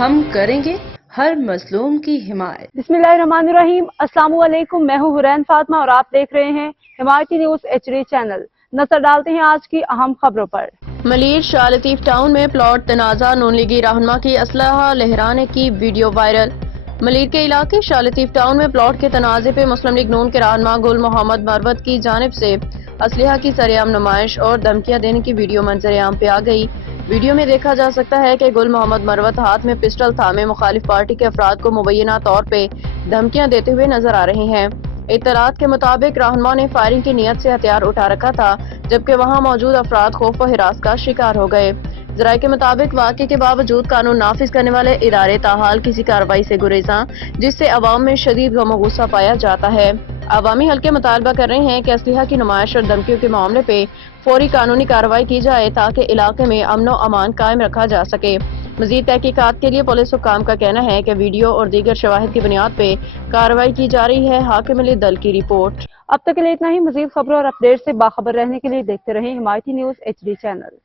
ہم کریں گے ہر مظلوم کی حمایت۔ بسم اللہ الرحمن الرحیم۔ السلام علیکم، میں ہوں حرین فاطمہ اور آپ دیکھ رہے ہیں حمایتی نیوز HD چینل۔ نظر ڈالتے ہیں آج کی اہم خبروں پر۔ ملیر شاہ لطیف ٹاؤن میں پلاٹ تنازع، نون لیگی رہنما کی اسلحہ لہرانے کی ویڈیو وائرل۔ ملیر کے علاقے شاہ لطیف ٹاؤن میں پلاٹ کے تنازع پہ مسلم لیگ نون کے رہنما گل محمد مروت کی جانب سے اسلحہ کی سرعام نمائش اور دھمکیاں دینے کی ویڈیو منظر عام پہ آ گئی۔ ویڈیو میں دیکھا جا سکتا ہے کہ گل محمد مروت ہاتھ میں پسٹل تھامے مخالف پارٹی کے افراد کو مبینہ طور پہ دھمکیاں دیتے ہوئے نظر آ رہے ہیں۔ اطلاعات کے مطابق رہنما نے فائرنگ کی نیت سے ہتھیار اٹھا رکھا تھا، جبکہ وہاں موجود افراد خوف و ہراس کا شکار ہو گئے۔ ذرائع کے مطابق واقعے کے باوجود قانون نافذ کرنے والے ادارے تاحال کسی کارروائی سے گریزاں، جس سے عوام میں شدید غم و غصہ پایا جاتا ہے۔ عوامی حلقے مطالبہ کر رہے ہیں کہ اسلحہ کی نمائش اور دھمکیوں کے معاملے پہ فوری قانونی کارروائی کی جائے تاکہ علاقے میں امن و امان قائم رکھا جا سکے۔ مزید تحقیقات کے لیے پولیس حکام کا کہنا ہے کہ ویڈیو اور دیگر شواہد کی بنیاد پہ کارروائی کی جا رہی ہے۔ حاکم علی دل کی رپورٹ۔ اب تک کے لیے اتنا ہی۔ مزید خبروں اور اپڈیٹ سے باخبر رہنے کے لیے دیکھتے رہیں حمایتی نیوز HD چینل۔